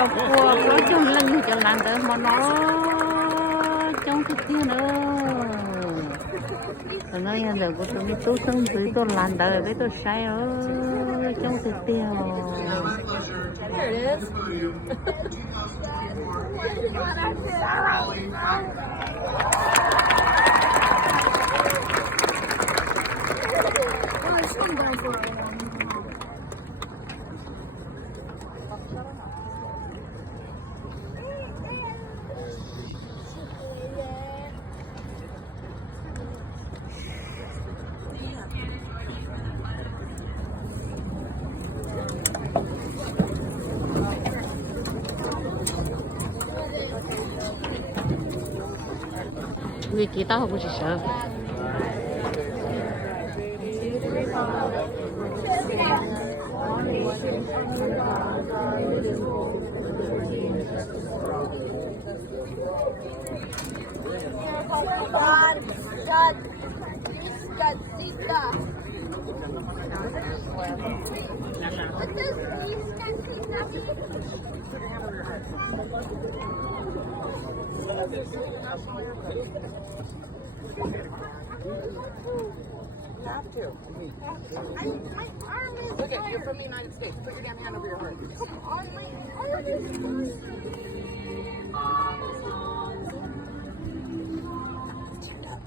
rau cua có trong lưng cho làm đỡ mà nó trong cái kia nữa rồi nó hiện giờ của tôi mới tôi sống dưới tôi làm đỡ với tôi sai ở trong cái kia. There it is. 왜 기다 하고 싶어? Have to. My arm is Look at, you're from the United States. Put your damn hand over your heart. Come on, my arm is turned up.